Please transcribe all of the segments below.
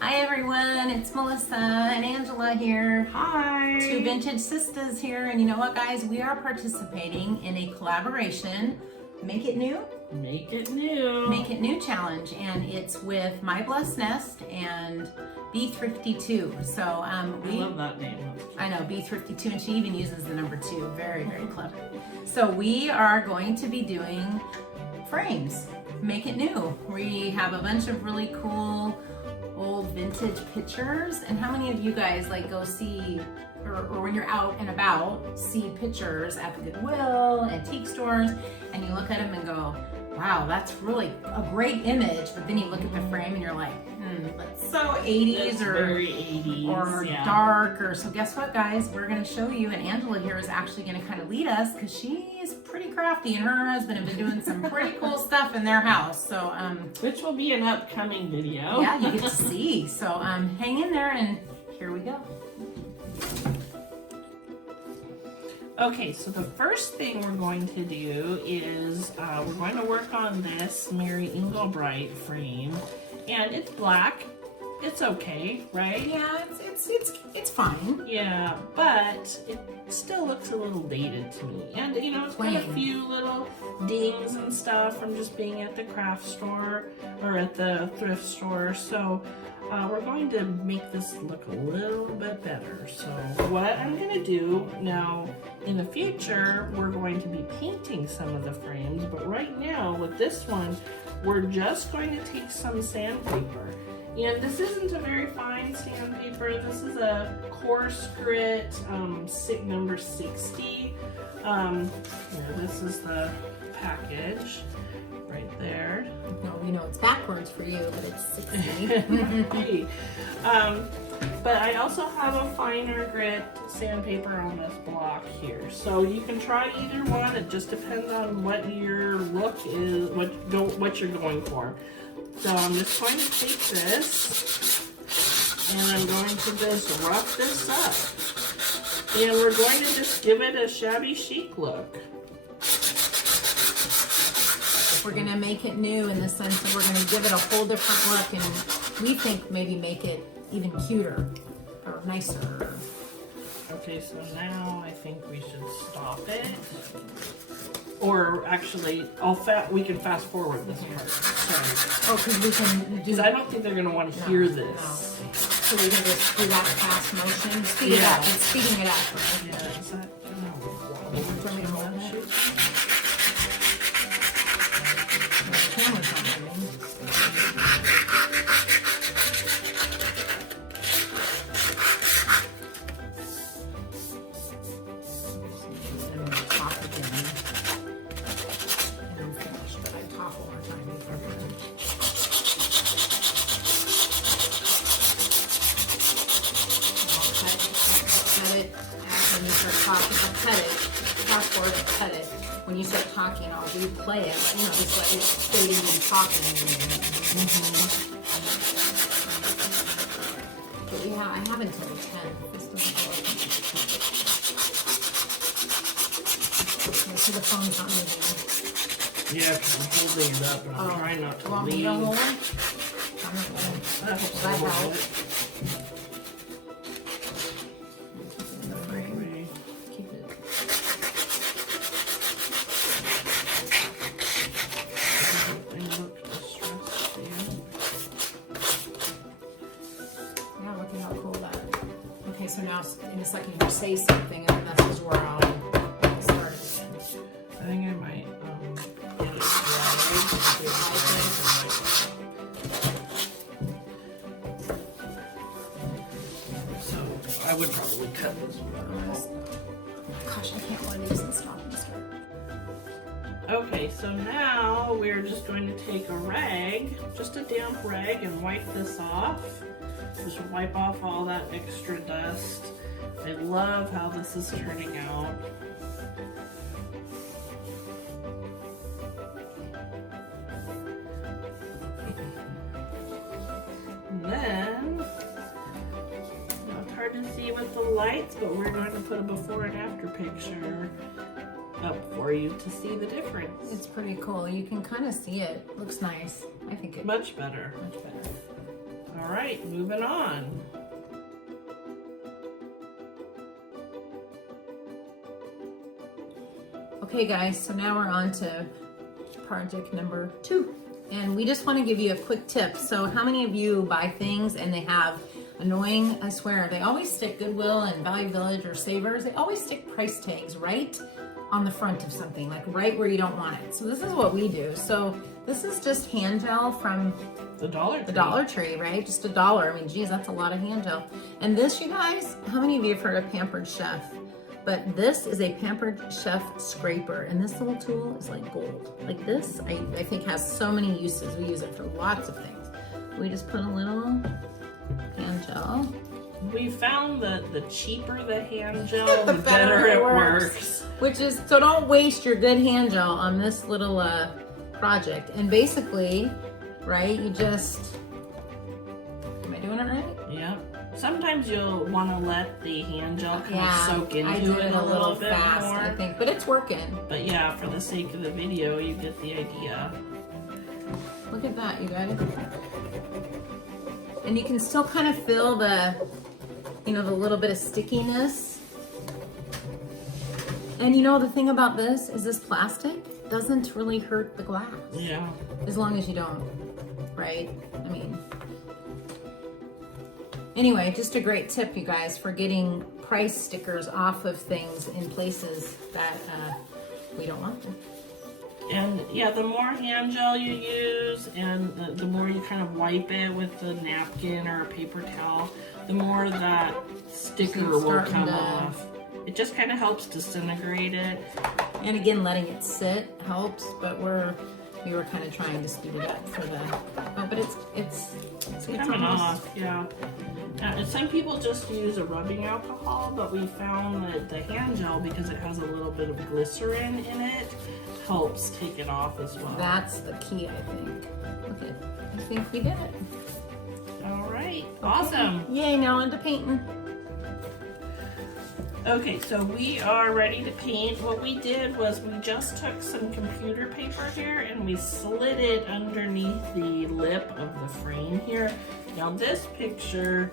Hi everyone, it's Melissa and Angela here. Hi. Two Vintage Sistas here, and you know what guys, we are participating in a collaboration, Make It New? Make It New. Make It New challenge, and it's with My Blessed Nest and Be Thrifty 2. So I love that name. I know, Be Thrifty 2, and she even uses the number 2. Very, very clever. So we are going to be doing frames, Make It New. We have a bunch of really cool old vintage pictures. And how many of you guys like go see, or when you're out and about, see pictures at the Goodwill, antique stores, and you look at them and go, wow, that's really a great image, but then you look at the frame and you're like, that's so 80s, That's or very 80s, or yeah. dark, or so guess what guys, we're going to show you, and Angela here is actually going to kind of lead us because she is pretty crafty, and her and her husband have been doing some pretty cool stuff in their house. So which will be an upcoming video. yeah, you get to see. So hang in there, and here we go. Okay, so the first thing we're going to do is we're going to work on this Mary Englebright frame, and it's black. It's okay, right? Yeah, it's fine. Yeah, but it still looks a little dated to me. And you know, it's got a few little dings and stuff from just being at the craft store or at the thrift store. So we're going to make this look a little bit better. So what I'm going to do now, in the future, we're going to be painting some of the frames. But right now, with this one, we're just going to take some sandpaper. And this isn't a very fine sandpaper. This is a coarse grit number 60. This is the package right there. No, you know it's backwards for you, but it's 60. Right. But I also have a finer grit sandpaper on this block here. So you can try either one. It just depends on what your look is, what you're going for. So I'm just going to take this and I'm going to just rough this up. And we're going to just give it a shabby chic look. We're going to make it new in the sense that we're going to give it a whole different look, and we think maybe make it even cuter or nicer. Okay, so now I think we should stop it. Or actually, we can fast forward this part. Sorry. Oh, because we can do. Because I don't think they're going to want to hear this. No. So we can just do that fast motion. Speed it up. It's speeding it up, right? Yeah, is that going to Want me to hold it? The camera's not moving. And then top again. And then finish, but I top one more time before I finish. Cut it. When you start talking, I'll cut it. Fast forward and cut it. When you start talking, I'll replay it. You know, just let it fade in and talking. But yeah, I have until 10. This doesn't work. See, the phone's not moving. Yeah, because I'm holding it up and I'm trying not to Want me leave. to hold it? I'm not gonna. That helps. Keep it. Yeah, look at how cool that is. Okay, so now in a second you say something, and then this is where I'll start it again. I think I might get it So I would probably cut this one. Gosh, I can't find these and stop and start. Okay, so now we're just going to take a rag, just a damp rag, and wipe this off. Just wipe off all that extra dust. I love how this is turning out. And then, it's hard to see with the lights, but we're going to put a before and after picture up for you to see the difference. It's pretty cool. You can kind of see it. Looks nice. I think it Much better. much better. All right, moving on. Okay guys, so now we're on to project number 2. And we just want to give you a quick tip. So how many of you buy things and they have annoying, I swear, they always stick Goodwill and Value Village or Savers, they always stick price tags right on the front of something, like right where you don't want it. So this is what we do. So this is just hand gel from the Dollar Tree, right? Just $1. I mean, geez, that's a lot of hand gel. And this, you guys, how many of you have heard of Pampered Chef? But this is a Pampered Chef scraper, and this little tool is like gold. Like this, I think has so many uses. We use it for lots of things. We just put a little hand gel. We found that the cheaper the hand gel, the better it works. Which is, so don't waste your good hand gel on this little project. And basically, right, you just, am I doing it right? Yeah. Sometimes you'll want to let the hand gel kind of soak into I did it a little bit fast, more. I think, but it's working. But yeah, for the sake of the video, you get the idea. Look at that, you guys. And you can still kind of feel the, you know, the little bit of stickiness. And you know, the thing about this is this plastic doesn't really hurt the glass. Yeah. As long as you don't, right? I mean, anyway, just a great tip, you guys, for getting price stickers off of things in places that we don't want them. And yeah, the more hand gel you use and the more you kind of wipe it with the napkin or a paper towel, the more that sticker will come off. It just kind of helps disintegrate it. And again, letting it sit helps, but we were kind of trying to speed it up for the, but it's coming off, yeah. And some people just use a rubbing alcohol, but we found that the hand gel, because it has a little bit of glycerin in it, helps take it off as well. That's the key, I think. Okay, I think we did it. All right, awesome. Yay, now into painting. Okay, so we are ready to paint. What we did was we just took some computer paper here and we slid it underneath the lip of the frame here. Now this picture,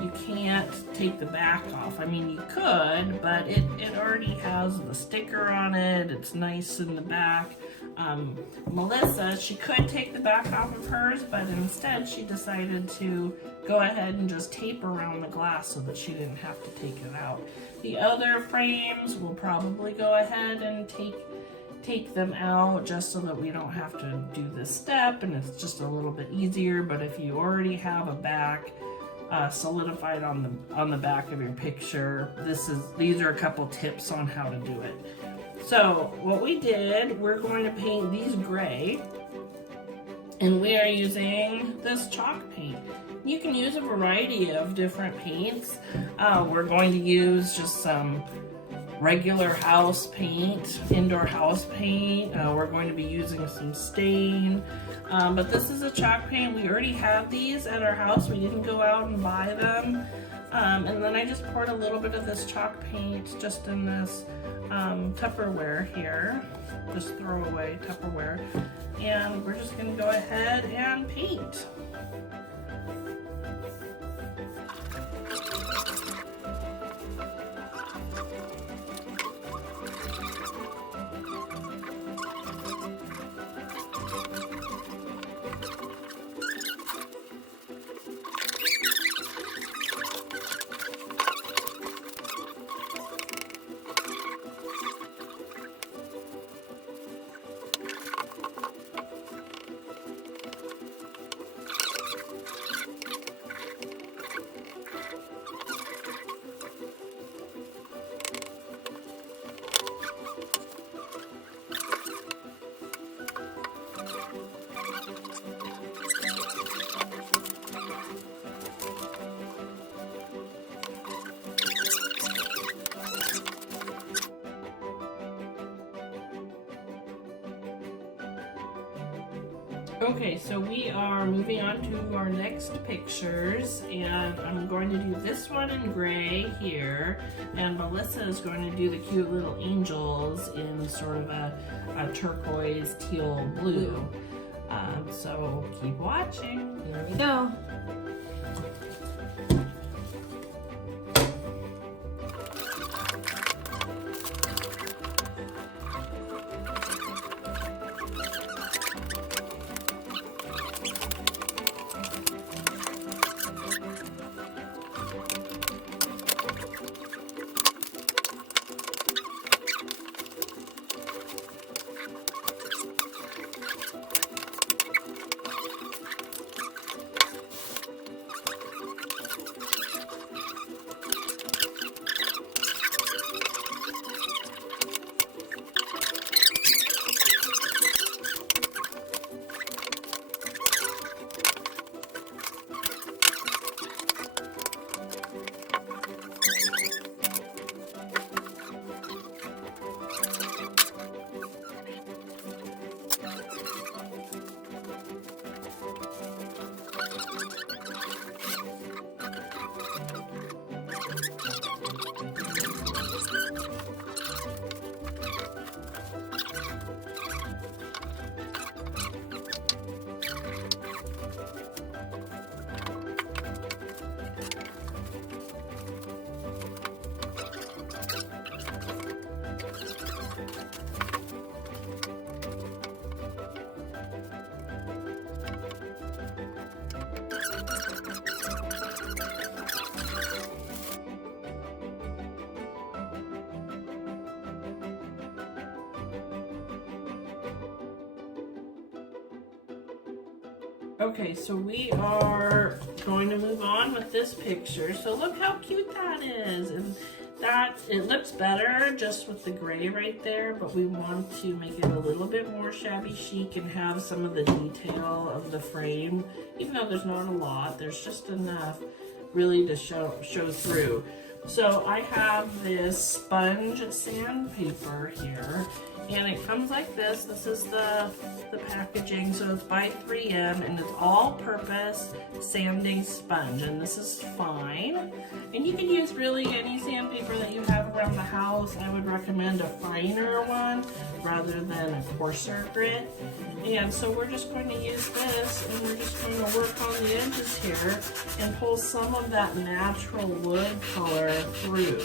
you can't take the back off. I mean, you could, but it already has the sticker on it. It's nice in the back. Melissa, she could take the back off of hers, but instead she decided to go ahead and just tape around the glass so that she didn't have to take it out. The other frames will probably go ahead and take them out just so that we don't have to do this step, and it's just a little bit easier. But if you already have a back solidified on the back of your picture, these are a couple tips on how to do it. So what we did, we're going to paint these gray, and we are using this chalk paint. You can use a variety of different paints. We're going to use just some regular house paint, indoor house paint. We're going to be using some stain, but this is a chalk paint. We already have these at our house. We didn't go out and buy them. And then I just poured a little bit of this chalk paint just in this Tupperware here, just throwaway Tupperware, and we're just going to go ahead and paint. Okay, so we are moving on to our next pictures, and I'm going to do this one in gray here, and Melissa is going to do the cute little angels in sort of a turquoise teal blue. So keep watching. Here we go. Okay, so we are going to move on with this picture. So look how cute that is. And that, it looks better just with the gray right there, but we want to make it a little bit more shabby chic and have some of the detail of the frame. Even though there's not a lot, there's just enough really to show through. So I have this sponge sandpaper here, and it comes like this. This is the packaging, so it's by 3M, and it's all-purpose sanding sponge, and this is fine. And you can use really any sandpaper that you have around the house. I would recommend a finer one rather than a coarser grit. And so we're just going to use this, and we're just going to work on the edges here and pull some of that natural wood color through.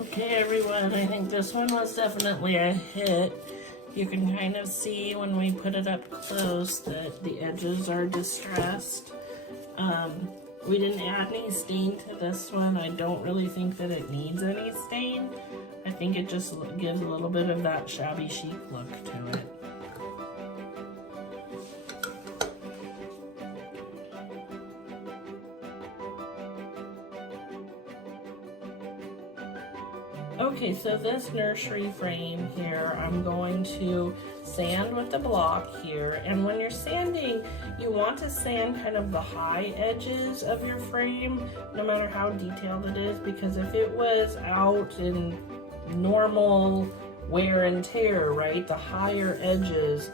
Okay everyone, I think this one was definitely a hit. You can kind of see when we put it up close that the edges are distressed. We didn't add any stain to this one. I don't really think that it needs any stain. I think it just gives a little bit of that shabby chic look to it. Okay, so this nursery frame here, I'm going to sand with the block here. And when you're sanding, you want to sand kind of the high edges of your frame, no matter how detailed it is, because if it was out in normal wear and tear, right, the higher edges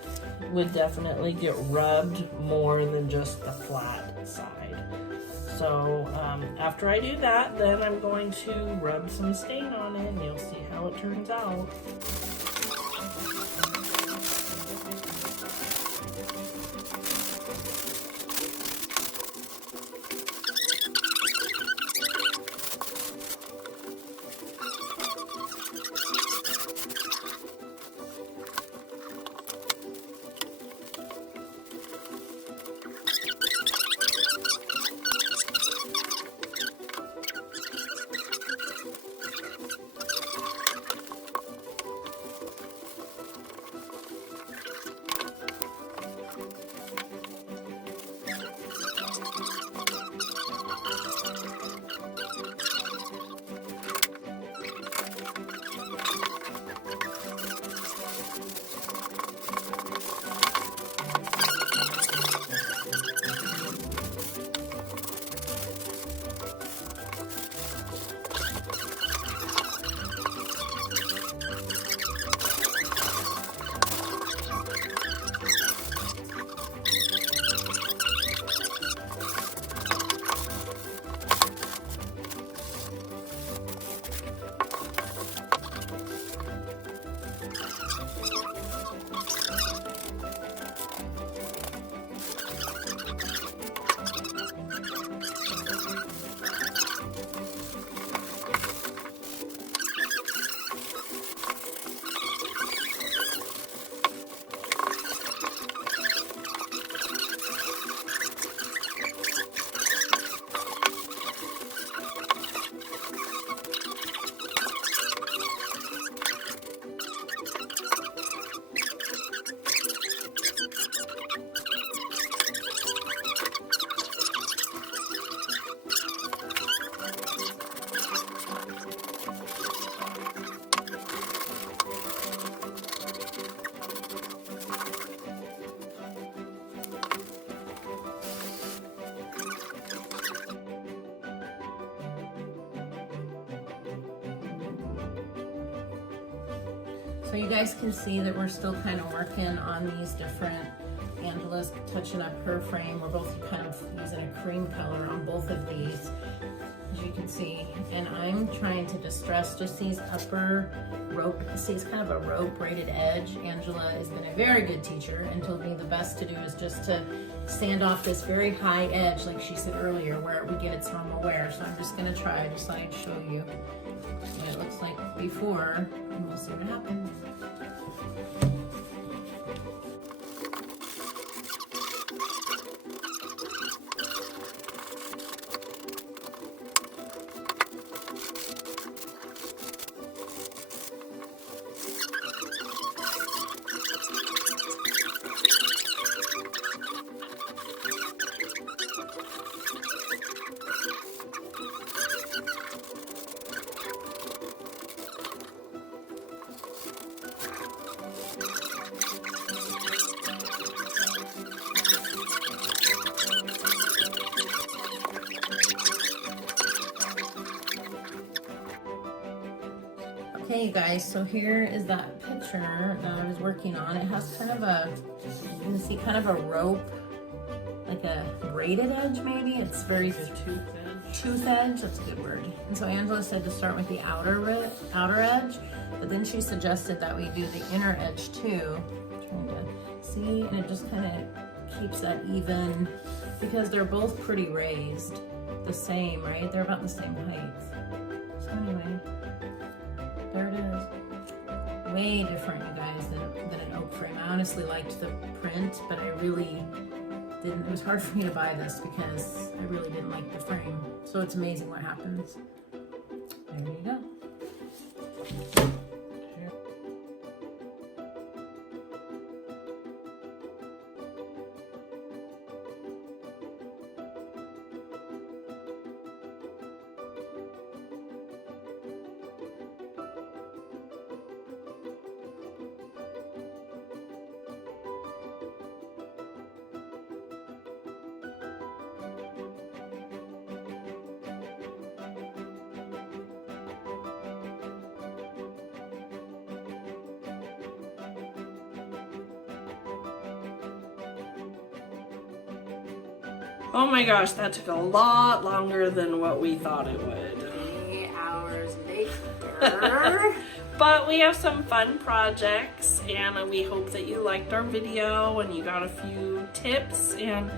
would definitely get rubbed more than just the flat side. So after I do that, then I'm going to rub some stain on it, and you'll see how it turns out. So you guys can see that we're still kind of working on these different, Angela's touching up her frame. We're both kind of using a cream color on both of these. As as you can see, and I'm trying to distress just these upper rope. See, it's kind of a rope braided edge. Angela has been a very good teacher and told me the best to do is just to sand off this very high edge, like she said earlier, where it would get its normal wear. So I'm just gonna try, just so I can show you what it looks like before, and we'll see what happens. Okay, you guys, so here is that picture that I was working on. It has kind of a, you can see kind of a rope, like a braided edge maybe. It's very tooth edge, that's a good word. And so Angela said to start with the outer edge, but then she suggested that we do the inner edge too. I'm trying to see, and it just kind of keeps that even, because they're both pretty raised, the same, right? They're about the same height. So anyway. There it is. Way different, you guys, than an oak frame. I honestly liked the print, but I really didn't. It was hard for me to buy this because I really didn't like the frame. So it's amazing what happens. There you go. Oh my gosh, that took a lot longer than what we thought it would. 3 hours later. But we have some fun projects, and we hope that you liked our video and you got a few tips, and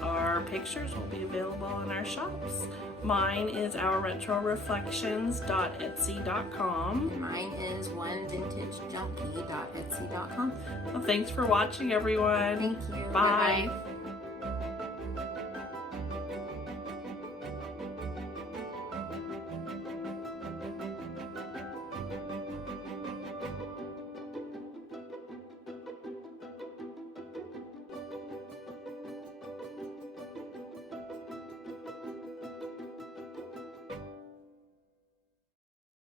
our pictures will be available in our shops. Mine is ourretroreflections.etsy.com. Mine is onevintagejunkie.etsy.com. Well, thanks for watching, everyone. Thank you. Bye. Bye-bye.